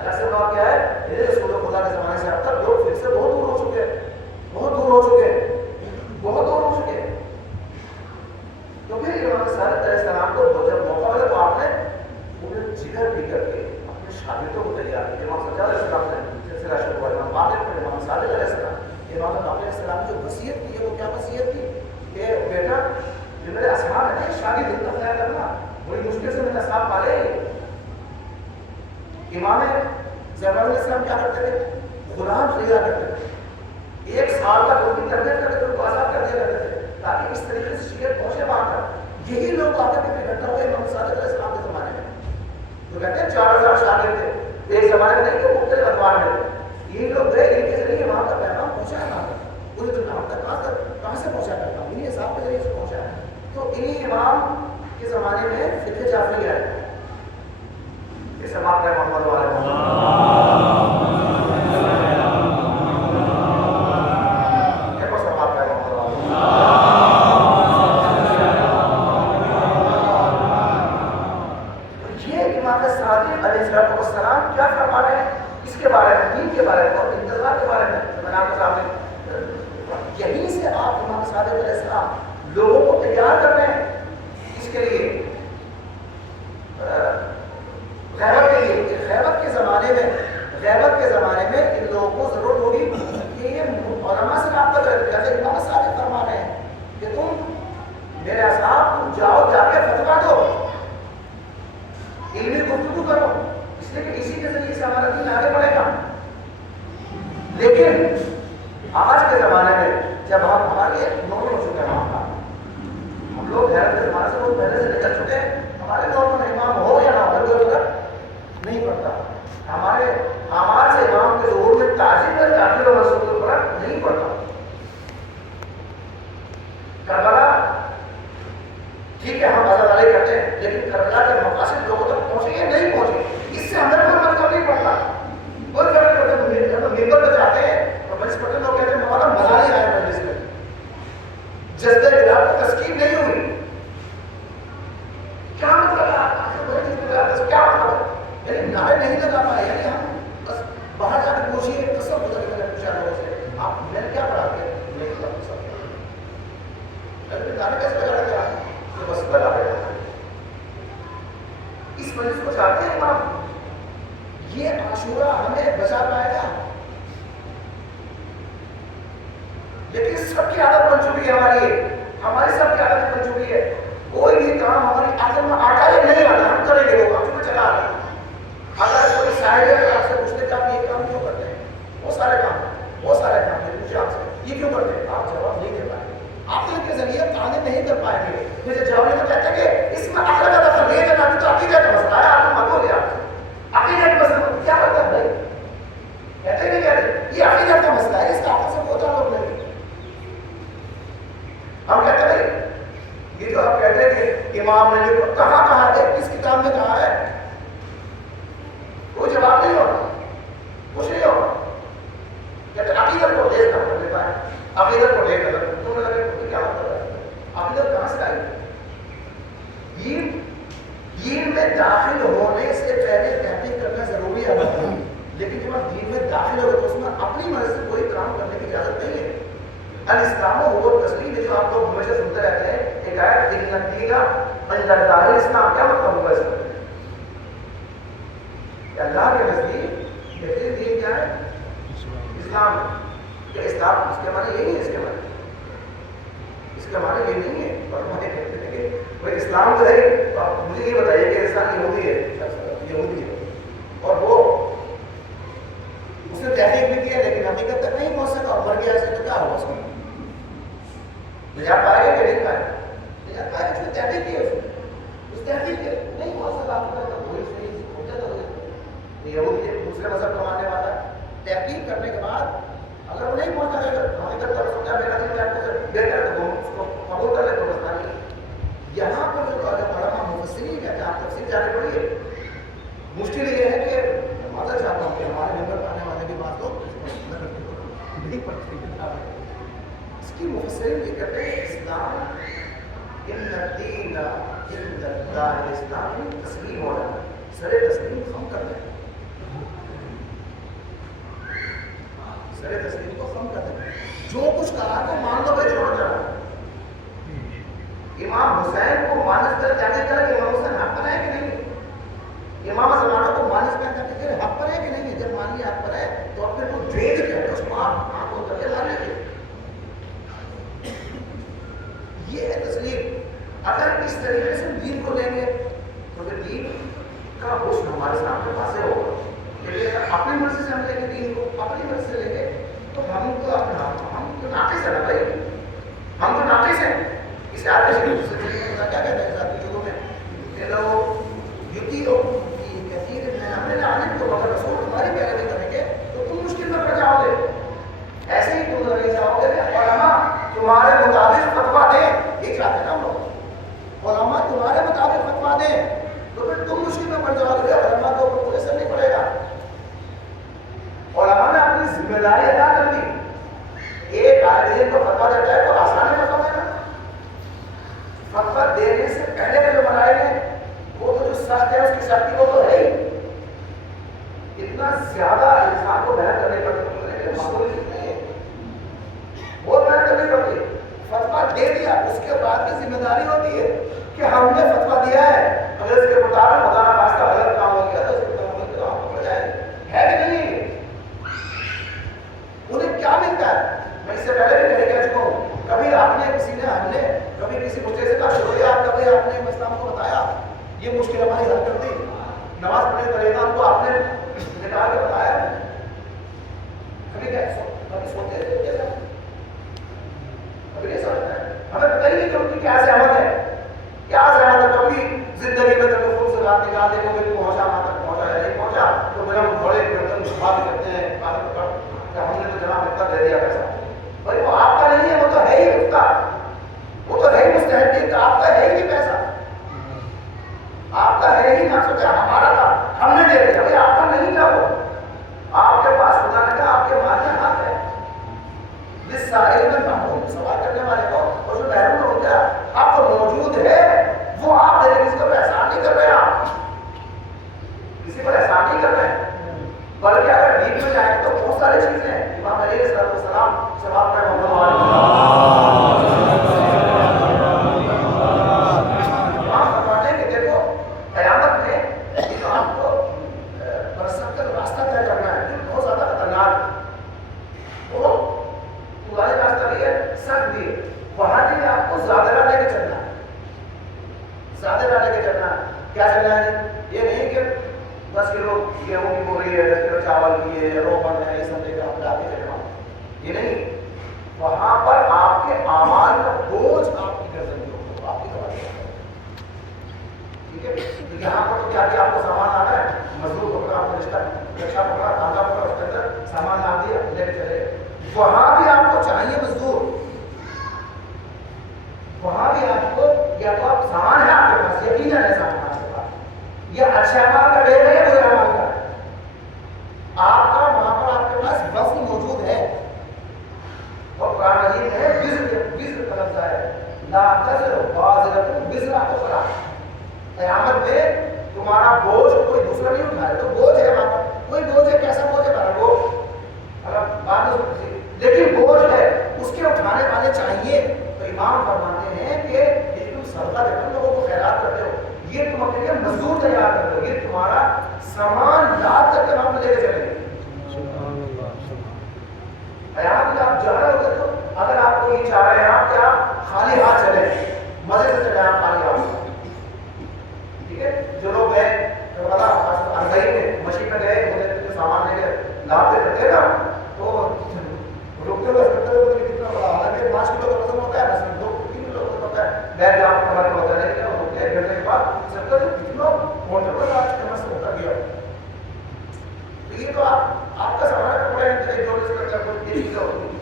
الگ سے بات کیا ہے؟ میرے رسول خدا کے زمانے سے اب تک لوگ پھر سے بہت دور ہو چکے ہیں، بہت دور ہو چکے ہیں، بہت دور ہو چکے ہیں. تو پھر امام صادق علیہ السلام کو جب موقع ملا تو آپ نے انہیں جگر بھی کر کے اپنے شاگردوں کو تیار کیا. امام سجاد علیہ السلام نے سلسلہ شروع ہوا. امام باقر پھر امام صادق علیہ السلام. امام باقر علیہ السلام جو وصیت کی ہے وہ کیا وصیت کی کہ بیٹا جو میرے اصحاب ہیں شاگرد ان کا خیال رکھنا، بڑی مشکل سے میرے اصحاب پالے. امام زین علیہ السلام کیا کرتے تھے؟ غلام خریدا کرتے تھے. 1 سال تک ان کی تربیت کرتے تھے، ان کو آزاد کر دیا کرتے تھے تاکہ اس طریقے سے شریعت پہنچے وہاں تک. یہی لوگ آ کر کے اکٹھا ہوئے امام صادق علیہ السلام کے زمانے میں. تو کہتے ہیں 4000 شاگرد تھے ایک زمانے میں، نہیں کہ مختلف ادوار میں. یہ لوگ گئے ان کے ذریعے وہاں کا پیغام پہنچایا نا پوری دنیا تک. کہاں سے پہنچا کرتا ہوں؟ انہیں حساب کے ذریعے سے پہنچا ہے. تو انہیں امام کے زمانے میں فقہ جعفری ہے. اس امام کا محمد والے کیا فرما رہے ہیں اس کے بارے میں، دین کے بارے میں اور انتظار کے بارے میں. میں نے آپ کے سامنے یہیں سے آپ امام صادق علیہ السلام لوگوں کو تیار کر رہے ہیں اس کے لیے غیبت کے لیے. غیبت کے زمانے میں ان لوگوں کو ضرورت ہوگی کہ یہ علماء سے رابطہ کریں. جیسے امام صادق فرما رہے ہیں کہ تم میرے اصحاب تم جاؤ جا کے فتوا دو، علمی گفتگو کرو، اس لیے کہ اسی کے ذریعے سے ہمارا دین آگے بڑھے گا. لیکن آج کے زمانے میں جب ہمارے نارمل ہو چکے ہیں، ہم لوگ حیرت کے زمانے سے بہت پہلے سے نکل چکے ہیں. ہمارے نارمل امام ہو یا نہ ہو کوئی فرق نہیں پڑتا. ہمارے سے امام کے ظہور میں تعظیم ہے، داخل و رسول کو فرق نہیں پڑتا. کربلا ٹھیک ہے ہم آزاد علیہ کرتے ہیں، لیکن کربلا کے مقاصد لوگوں تک پہنچے یا نہیں پہنچے اس سے ہمیں کوئی مطلب نہیں پڑتا. کوئی فرق پڑتا. جب ہم ممبر پہ جاتے ہیں تو مجلس پڑھتے لوگ کہتے ہیں مولانا مزہ نہیں آیا مجلس میں، جذبہ خلاف کو تسکین نہیں ہوئی. کیا مطلب ہے؟ کیا مطلب ہے؟ یعنی نعرے نہیں لگا پائے. یعنی ہم بس باہر جا کے پوچھیے قسم خدا کی میں نے پوچھا لوگوں سے آپ میں نے کیا پڑھا کے نہیں پڑھا سب گانے کیسے لگا رہے آپ تو بس لگا رہے ہیں. اس مجلس کو چاہتے ہیں امام یہ عاشورہ ہمیں بچا پائے گا، لیکن سب کی عادت بن چکی ہے ہماری سب کی عادت بن چکی ہے. کوئی بھی کام ہماری عادت میں آتا ہے نہیں آتا ہم کریں گے، وہ ہم چلا رہے ہیں. اگر کوئی شاعر آپ سے پوچھتے کہ آپ یہ کام کیوں کرتے ہیں، بہت سارے کام پوچھے آپ سے یہ کیوں کرتے ہیں، آپ جواب نہیں دے پائیں گے. عقل کے ذریعے تعلیم نہیں کر پائیں گے. مجھے جواب تو کہتے ہیں کہ اس میں عقل کا دخل نہیں ہے، تو عقیدہ کا مسئلہ ہے. آپ کو معلوم ہے عقیدہ کا مسئلہ کیا کرتا ہے بھائی، کہتے نہیں کہتے یہ عقیدہ کا مسئلہ ہے، اس کا عقل سے کوئی تعلق نہیں. ہم کہتے ہیں یہ جو آپ کہتے ہیں کہ امام نے کہاں ہے، کس کتاب میں کہا ہے، کوئی جواب نہیں ہوگا، کچھ نہیں ہوگا. کہتے عقیدت کو دیکھ کر لیتا ہے، عقیدت کو دیکھ کر تم نے کیا مطلب ہے، عقیدت کہاں سے آئی. دین میں داخل ہونے سے پہلے تحقیق کرنا ضروری ہے، لیکن جب آپ دین میں داخل ہو تو اس میں اپنی مرضی سے کوئی کام کرنے کی اجازت نہیں ہے. الاسلام هو التسلیم جو آپ لوگ ہمیشہ سنتے رہتے ہیں ایک آیت ان الدین عند اللہ الاسلام، کیا مطلب ہوگا اس کا؟ کہ اللہ کے نزدیک بہترین دین کیا ہے؟ اسلام. کہ اسلام اس کے معنی یہی ہے، اس کے معنی یہ نہیں ہے. اور ہمارے کہتے ہیں کہ بھائی اسلام جو ہے، مجھے یہ بتائیے کہ انسان یہودی ہے اور وہ اس نے تحقیق بھی کیا لیکن حقیقت تک نہیں پہنچ سکا اور مر گیا، ایسے تو کیا ہوگا اس کا؟ نجات پائے گا کہ نہیں پائے گا؟ نجات پائے گا. اس نے تحقیق کی، اس تحقیق کے نہیں پہنچ سکا، آپ کو وہی صحیح ہوتا تو یہودی ہے، دوسرے مذہب کا ماننے والا ہے. تحقیق کرنے کے بعد اگر وہ نہیں پہنچا ہے حقیقت تک سمجھا میرا دین آپ کو بہتر ہے تو اس کو قبول کر لے تو مسئلہ نہیں. یہاں پر جو علماء مفسرین کہتے ہیں، آپ تفسیر جانے پڑیے. مشکل یہ ہے کہ معذرت چاہتا ہوں کہ ہمارے نمبر پر آنے والے کی بات تو نہیں پڑتی کتاب. اس کی مفسرین یہ کہتے ہیں اسلام ان الدین عند اللہ الاسلام تسلیم ہو رہا ہے، سر تسلیم خم کر دیں، سر تسلیم کو خم کر دیں. جو کچھ کہا تو مان دو بھائی، چھوڑ جانا. امام حسین کو مانس کر جانے کر کہ امام حسین حق پر ہے کہ نہیں، امام زمانہ کو مانس کر جانے کر حق پر ہے کہ نہیں. جب مان لیا حق پر ہے تو اپنے کو ڈیٹ کیا ہے، اس کو آپ کو کر کے مان لیجیے. یہ ہے تسلیم. اگر اس طریقے سے دین کو لیں گے تو پھر دین کا حسن ہمارے سامنے واضح ہوگا. لیکن اپنی مرضی سے ہم لیں گے دین کو، اپنی مرضی سے لیں گے تو ہم تو ناقص ہے نا بھائی، ہم تو ناقص ہیں. اس آیت سے کیا کہتے ہیں ذاتی شروع میں کہ لو یتیو کی کثیر من امرنا عنتم اگر رسول تمہاری پیروی کریں گے تو تم مشکل میں پڑ جاؤ گے. ایسے ہی تم رہ جاؤ گے کہ علماء تمہارے مطابق فتویٰ دیں. یہ چاہتے ہیں نا ہم لوگ، علماء تمہارے مطابق فتویٰ دیں تو پھر تم مشکل میں پڑ جاؤ گے. علماء کو کوئی اثر نہیں پڑے گا. علماء نے اپنی ذمہ داری ادا کر دی. ایک عالم کو فتویٰ دیتا ہے تو آسان ہے فتویٰ دینا. فتویٰ دینے سے پہلے کے جو مرائل ہیں وہ تو جو سخت ہے اس کی سختی وہ تو ہے ہی. اتنا زیادہ انسان کو محنت کرنی پڑتی ہے، معمولی چیز نہیں ہے، بہت محنت کرنی پڑتی ہے. فتویٰ دے دیا اس کے بعد کی ذمہ داری ہوتی ہے کہ ہم نے فتویٰ دیا ہے، اگر اس کے مطابق خدا نہ خواستہ غلط کام ہو گیا تو اس کے مطابق تو آپ کو پڑ جائے ہے کہ نہیں. انہیں کیا ملتا ہے؟ میں اس سے پہلے بھی کہہ چکا ہوں، کبھی آپ نے کسی نے ہم نے کبھی کسی مجھے سے کہا شکریہ آپ کبھی آپ نے مسئلہ ہم کو بتایا، یہ مشکل ہماری حل کر دی. نماز پڑھنے طریقہ ہم کو آپ نے نکال کے بتایا. کبھی کیا کبھی سوچتے تھے کیسا کبھی نہیں سوچتا ہے. ہمیں پتہ ہی نہیں کہ ان کی کیا سہمت ہے، کیا سہمت ہے. کبھی زندگی میں تک خوب سے بات نکال دے کو پہنچا وہاں تک پہنچا یا نہیں پہنچا تو میرا بڑے برتن بات کرتے ہیں کہ ہم نے تو جناب اتنا دے دیا پیسہ. بھائی وہ آپ کا نہیں ہے، وہ تو ہے ہی اس کا، وہ تو ہے ہی مستحق کا. آپ کا ہے ہی نہیں پیسہ، آپ کا ہے ہی نہ سوچا ہمارا تھا ہم نے دے دیا. بھائی آپ کا نہیں تھا، وہ آپ کے پاس خدا نے کہا آپ کے مال میں ہاتھ ہے. جس سائل میں محروم سوال کرنے والے کو اور جو محروم ہو گیا آپ کو موجود ہے وہ آپ دے رہے. کسی کو احسان نہیں کر رہے، آپ کسی کو احسان نہیں کر رہے، بلکہ اگر دین میں جائیں تو بہت ساری چیزیں ہیں. امام علیہ السلام سوال کر لیکن بوجھ ہے اس کے اٹھانے والے چاہیے. تو امام فرماتے ہیں کہ یہ تم صدقہ دیتے ہو لوگوں کو خیرات کرتے ہو، یہ تم اپنے لیے مزدور تیار کرتے ہو، یہ تمہارا سامان لاد کر کے وہاں پہ لے کے چلیں گے۔ قیامت میں آپ جا رہے ہوتے تو اگر آپ کو یہ چاہ رہے ہیں آپ کیا خالی ہاتھ چلیں، مزے سے چلیں آپ خالی ہاتھ، ٹھیک ہے؟ جو لوگ گئے پتا ارگئی میں مشین میں گئے مجھے سامان لے کے لاتے کرتے نا تو رکتے ہوئے کتنا بڑا حالانکہ 5 کلو کا وزن ہوتا ہے بس 2-3 کلو کا ہوتا ہے بیگ آپ کمر کا ہوتا ہے، لیکن رکتے ہیں گھنٹے کے بعد سب کا کتنا موٹر آج کمر سے ہوتا گیا۔ تو یہ تو آپ کا سوال ہے پورے جو یہ چیزیں ہوتی ہیں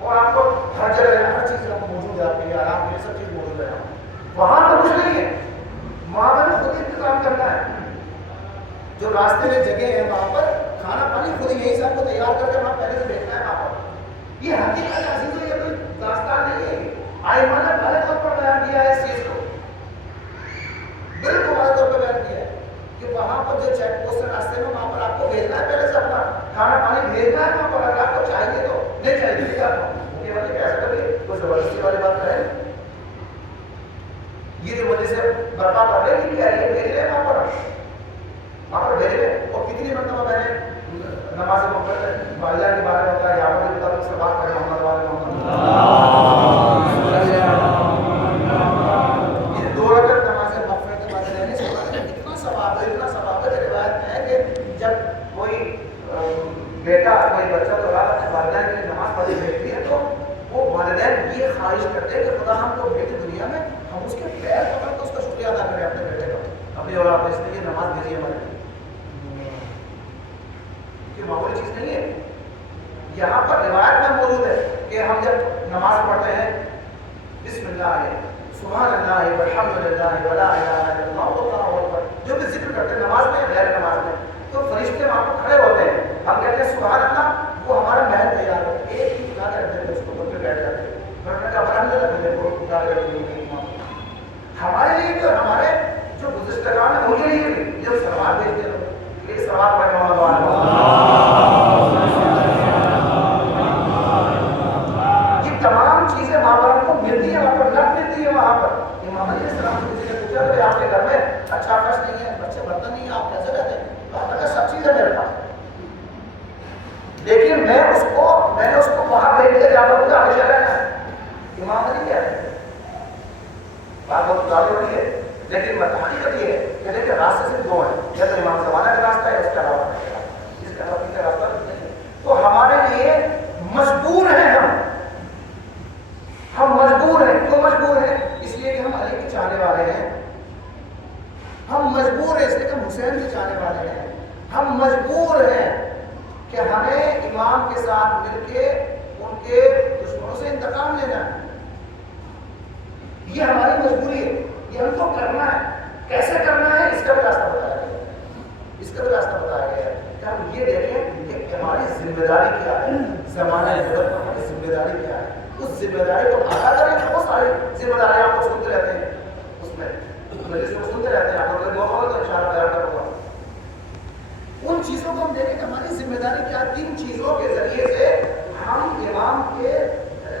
اور آپ کو ہر جگہ ہر چیز آپ کو موجود ہے، آپ کے لیے آرام کے لیے سب چیز موجود ہے، وہاں تو کچھ نہیں ہے، وہاں پر خود انتظام کرنا ہے، جو راستے میں جگہ ہے وہاں پر کھانا پانی خود یہی سب کو تیار کر کے وہاں پہلے سے بیٹھنا ہے وہاں پر۔ یہ حقیقت عزیز ہے، یہ کوئی داستان نہیں ہے، آئمہ نے بھلے طور پر بیان کیا ہے اس چیز کو، بالکل بھلے طور پر بیان کیا ہے کہ وہاں پر جو چیک پوسٹ راستے میں وہاں پر آپ کو بھیجنا ہے، پہلے سے اپنا کھانا پانی بھیجنا ہے وہاں پر، اگر آپ کو چاہیے تو نہیں چاہیے کیا یہ والے کیسا کرے کوئی زبردستی والی بات کرے، یہ جو وجہ سے برپا کر رہے ہیں کیا یہ بھیج رہے ہیں وہاں پر بھیج رہے ہیں۔ اور کتنی مرتبہ میں نے نماز مغفرت والدہ کے بارے میں بتایا، یہاں پر مطابق سے بات کریں محمد والے محمد یہ 2 رکعت نماز مغفرت والے رہنے سے اتنا ثواب ہے روایت میں ہے کہ جب کوئی بیٹا کوئی بچہ تو اپنے والدین کے لیے نماز پڑھی بھیجتی ہے تو وہ والدین یہ خواہش کرتے ہیں کہ خدا ہم کو بھیجے دنیا میں ہم اس کے پیر پکڑ کے اس کا شکریہ ادا کریں اپنے بیٹے کا، اپنی اور آپ اس لیے نماز بھیجیے ہمارے، یہ معمولی چیز نہیں ہے۔ یہاں پر روایت میں موجود ہے کہ ہم جب نماز پڑھتے ہیں بسم اللہ سبحان اللہ والحمد للہ ولا الہ الا اللہ واللہ اکبر، جو بھی ذکر کرتے ہیں نماز میں غیر نماز میں، تو فرشتے وہاں پر کھڑے ہوتے ہیں، ہم کہتے ہیں سبحان اللہ، وہ ہمارا محل تیار ہے، ایک ہی اٹھا کے رکھ دیتے ہیں اس کو بول کے بیٹھ جاتے ہیں، پھر میں کہا الحمد للہ میرے کو اٹھا کے رکھ دیتے ہمارے لیے بھی اور ہمارے جو گزشتگان ہیں ان کے لیے بھی جو سلوات بھیجتے ہیں، ایک سلوات پڑھنے یہ تمام چیزیں وہاں پر ہم کو ملتی ہیں، وہاں پر لگ ملتی ہے وہاں پر۔ امام علیہ السلام سے کسی نے پوچھا کہ آپ کے گھر میں اچھا فرش نہیں ہے، بچے برتن نہیں ہے، آپ کیسے رہتے ہیں؟ تو آپ نے کہا سب چیزیں میرے پاس، لیکن میں نے اس کو وہاں بھیج دیا جہاں پر مجھے ہمیشہ رہنا ہے۔ امام علی کیا ہے بات بہت زیادہ ہو رہی ہے، لیکن حقیقت یہ ہے کہ دیکھیں راستے صرف 2 ہیں، یا تو امام زمانہ کا راستہ ہے، اس کے علاوہ اس کے علاوہ تیسرا راستہ نہیں ہے۔ تو ہمارے لیے مجبور ہیں، ہم مجبور ہیں، کیوں مجبور ہیں؟ اس لیے کہ ہم علی کے چاہنے والے ہیں، ہم مجبور ہیں اس لیے کہ ہم حسین کے چاہنے والے ہیں، ہم مجبور ہیں کہ ہمیں امام کے ساتھ مل کے ان کے دشمنوں سے انتقام لینا ہے، یہ ہماری مجبوری ہے، یہ ہم کو کرنا ہے۔ کیسے کرنا ہے اس کا بھی راستہ بتایا گیا ہے، اس کا بھی راستہ بتایا گیا ہے کہ ہم یہ دیکھیں کہ ہماری ذمہ داری کیا ہے، زمانہ نبوت میں ہماری ذمہ داری کیا ہے، اس ذمہ داری کو ادا کریں۔ بہت ساری ذمہ داریاں آپ کو سنتے رہتے ہیں، اس میں مجلس میں سنتے رہتے ہیں، آپ کو موقع ہو تو انشاءاللہ بیان کروں گا۔ ان چیزوں کو ہم دیکھیں کہ ہماری ذمہ داری کیا، 3 چیزوں کے ذریعے سے ہم امام کے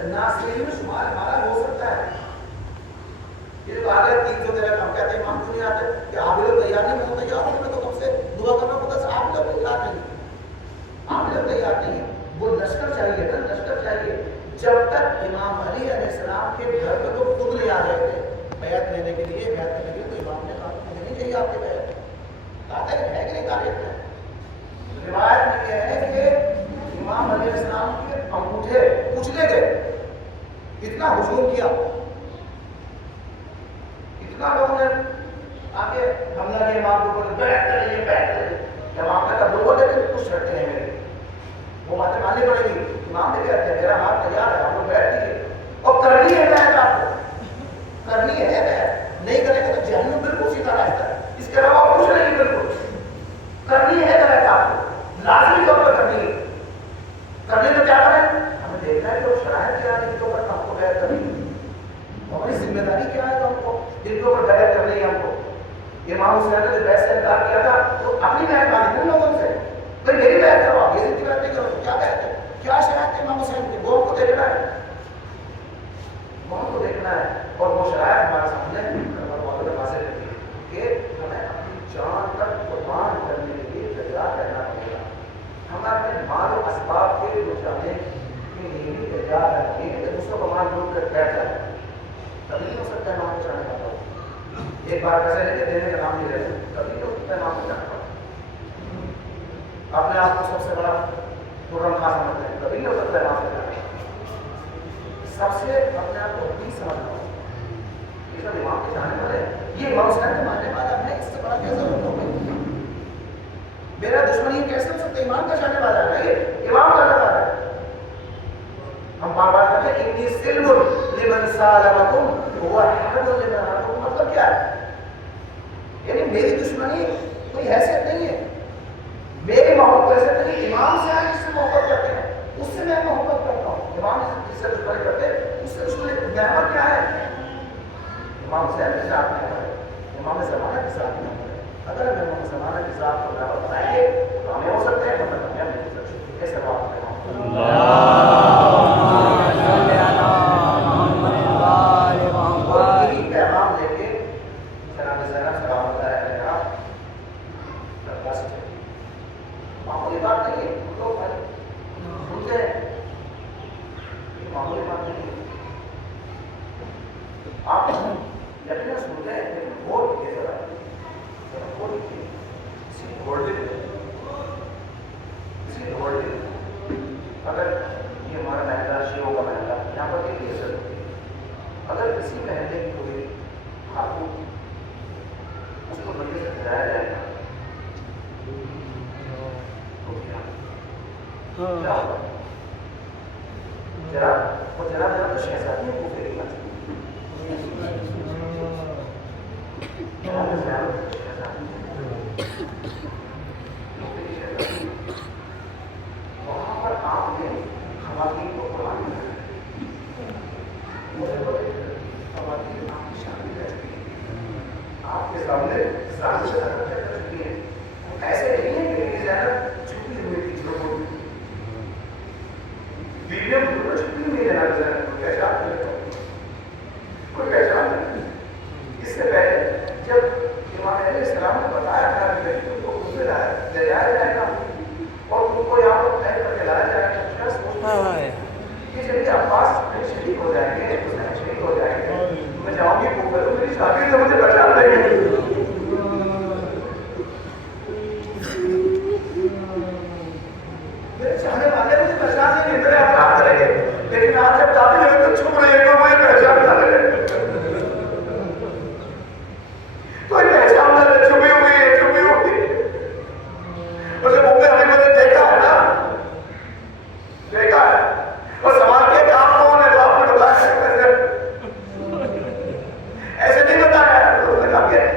ناصرین میں شمار ہمارا ہو سکتا ہے۔ یہ تو آگے 300 تیرے ہم کہتے ہیں امام کیوں نہیں آتے کہ آپ لوگ تیار نہیں، میں تو تیار ہوں، میں تو کب سے دعا کرنا پڑتا ہے، آپ لوگ تیار نہیں، آپ لوگ تیار نہیں، وہ لشکر چاہیے نا، لشکر چاہیے۔ جب تک امام علی علیہ السلام کے گھر پہ لوگ خود نہیں آ رہے تھے بیعت لینے کے لیے، بیعت کرنے کے لیے، تو امام نے کہا مجھے نہیں چاہیے آپ کے بیعت، کہا تھا کہ ہے کہ نہیں تاریخ میں روایت میں یہ ہے کہ امام علیہ السلام کے انگوٹھے کچلے گئے، اتنا ہجوم کیا، اتنا لوگوں نے آگے حملہ کیا امام کو، بیعت کریے بیعت کریے، امام نے کہا لوگوں نے کچھ شرطیں ہیں میرے، وہ باتیں ماننی پڑے گی۔ امام نے کہتے ہیں میرا ہاتھ تیار ہے، آپ لوگ بیعت کیجیے، اور کرنی ہے بیعت، آپ کو کرنی ہے بیعت، نہیں کریں گے تو جہنم بالکل سیدھا راستہ ہے، اس کے علاوہ کچھ نہیں، بالکل کرنی ہے بیعت، آپ کو لازمی طور پر کرنی ہے۔ کرنے تو کیا کریں، ہمیں دیکھنا ہے کہ وہ شرائط کیا ہے جن کے اوپر ہم کو بیعت کرنی ہے، ہماری ذمہ داری کیا ہے ہم کو جن کے اوپر بیعت کرنی ہے ہم کو۔ امام حسین نے جو بیعت سے انکار کیا تھا تو اپنی بیعت مانی ان لوگوں سے، بھائی میری بیعت کرو، آپ یہ کی بیعت نہیں کرو، کیا بیعت ہے، کیا شرائط ہے امام حسین کی، وہ ہم کو دیکھنا ہے، وہ ہم کو سمجھنا ہے اور وہ شرائط ہمارے سامنے واضح کرتی ہے کہ ہمیں اپنی جان تک قربان کرنے کے لیے تیار رہنا پڑے گا. ہمیں اپنے مال و اسباب کے بچانے کے لیے بھی تیار رہنا ہے کہ دوسروں کو مال لوٹ کر بیٹھ جائے. کبھی نہیں ہو سکتا ہے مال بچانے کا تو ایک بار پیسے لے کے دینے کا نام نہیں رہتا. کبھی نہیں ہو سکتا ہے مال بچانے کا. اپنے آپ کو سب سے بڑا خرم خاص سمجھتے ہیں. کبھی نہیں ہو سکتا ہے مال بچانے کا. سب سے اپنے آپ کو نہیں سمجھنا ہو. یہ سب امام کے جانے والے یہ امام حسین کے ماننے والا ہے. اس سے بڑا کیسا ہو گیا؟ میرا دشمن یہ کیسے ہو سکتا ہے؟ امام کا جانے والا ہے. یہ امام کا جانے والا ہے. ہم بار بار کہتے ہیں انی سلم لمن سالمکم هو حرب لمن حربکم. مطلب کیا ہے؟ یعنی میری دشمنی کوئی حیثیت نہیں ہے. میری محبت حیثیت نہیں. امام سے آپ جس سے محبت کرتے ہیں اس سے میں محبت کرتا ہوں. امام جس سے دشمنی کرتے ہیں اس سے دشمنی. محبت کیا ہے؟ امام حسین کے ساتھ میں ہے. امام زمانہ کے ساتھ میں ہے. اگر ہم امام زمانہ کے ساتھ کو محبت بنائیں گے تو ہمیں ہو سکتے ہیں ہم نہیں ہو سکتے. کیسے بات کریں؟ پیغام لے کے جناب زینب سلام بتایا ہے جناب دربار سے چلیے. معمولی بات نہیں ہے. لوگ سنتے ہیں یہ معمولی بات نہیں ہے. آپ یقیناً سنتے ہیں لیکن ووٹ کیے ذرا ووٹ کیے کسی کو ووٹ دے کسی کو ووٹ دے. اگر یہ ہمارا محلہ شیعوں کا محلہ یہاں پر ایک عزت ہوتی ہے. اگر کسی محلے کی کوئی خاتون اس کو بندے سے گرایا جائے گا تو کیا ہوگا؟ وہ جناب تو شہزادی کو پھیری گا. وہاں پر آپ نے خواتین کو قرآن میں خواتین آپ کی شامل رہتی ہیں. آپ کے سامنے ذات سے کر چکی ہیں. ایسے نہیں ہے کہ میری زینب چھپی ہوئی تھی جو بیویوں کو چھپی ہوئی ہے. زینب کو پہچان نہیں, کوئی پہچان نہیں. اس سے پہلے جب امام علیہ السلام نے بتایا تھا کہ تم کو خود لے جایا جائے گا اور تم کو یہاں پر طے کر کے لایا جائے گا, کیا سوچتے ہیں کہ جب عباس شہید ہو جائیں گے حسین شہید ہو جائیں گے میں جاؤں گی کوفہ تو میری شادی سے مجھے پہچان دیں گے. میرے چاہنے والے مجھے پہچان دیں گے, میرے احترام کریں گے. لیکن آج جب جاتی ہے تو چھپ رہے ہیں, مجھے پہچان نہ لگے. کوئی پہچان نہ لگے. چھپی ہوئی ہے, چھپی ہوئی ہے. اور جب ابھی میں نے دیکھا ہے نا, دیکھا ہے اور سوال کیا کہ آپ کون ہے, تو آپ نے بتایا ایسے نہیں بتایا.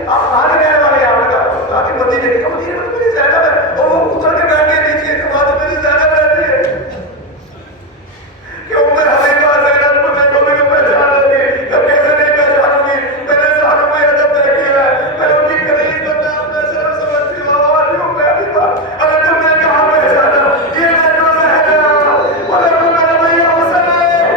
آپ کہاں کے رہنے والے ہیں؟ آپ نے کہا کہ مدینے کے. مدینے میں میری زینب ہے. اور وہ اتر کے بیٹھ گئے نیچے کہ وہاں تو میری زینب رہتی ہے. کہ عمر حبیبہ زینب کو دیکھو میرے پہچان لگی. جب کیسے نہیں پہچانوں گی, میں نے سالوں میں ادب طے کیا ہے. میں ان کی قریب بندہ اپنے شرم سمجھتی ہوں. آواز یوں کہتی تھا اگر تم نے کہاں پہچانا یہ میں جو زینب اور تم میرا بھیا حسن ہے.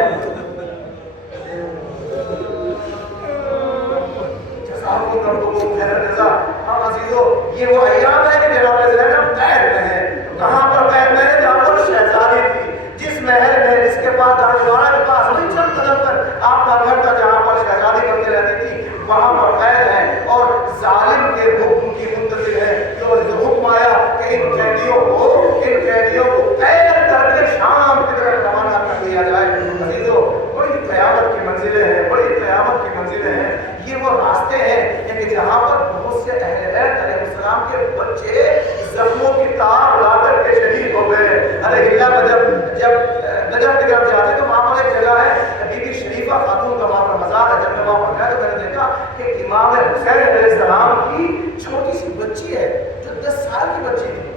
جزاک اللہ خیر جزا. ہاں عزیزو, یہ وہ ایام ہے کہ جناب زینب قید میں ہے. کہاں پر قید میں ہے؟ جہاں پر شہزادی تھی, جس محل میں جس کے پاس دارالشورا کے پاس وہی چند قدم پر آپ کا گھر تھا جہاں پر شہزادی بنتی رہتی تھی, وہاں پر قید ہے اور ظالم کے حکم کی منتظر ہے. جو حکم آیا کہ ان قیدیوں کو قید کر کے شام کی طرف روانہ کر دیا جائے. عزیزو, بڑی قیامت کی منزلیں ہیں, بڑی قیامت کی منزلیں ہیں. یہ وہ راستے ہیں کہ جہاں پر بہت سے اہل بیت علیہ السلام کے بچے زخموں کی تار لا کر کے شہید ہو گئے. ارے ہلا جب نجف کی طرف جاتے تو وہاں پر ایک جگہ ہے بی بی شریفہ خاتون کا وہاں پر مزار ہے. جب میں وہاں پر گیا تو میں نے دیکھا کہ امام حسین علیہ السلام کی چھوٹی سی بچی ہے جو 10 سال کی بچی تھی,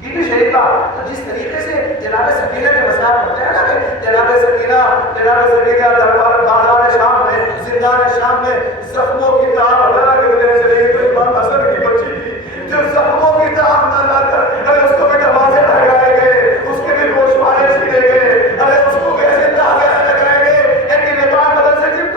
بی بی شریفہ. تو جس طریقے سے جناب سکینہ کے مسائل پڑھتے ہیں نا کہ جناب سکینہ دربار بازار شام میں زندان شام میں زخموں کی تاب لگا کے دینے چلی. تو امام حسن کی بچی تھی جو زخموں کی تاب نہ لا کر ارے اس کو بھی دروازے لگائے گئے, اس کے بھی گوشوارے چھیلے گئے, ارے اس کو کیسے داغے لگائے گئے. لیکن یہ بات بدل سکتی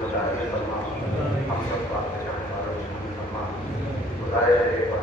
فرما، ہم سب کا آپ کے جانے والا فرما، خدا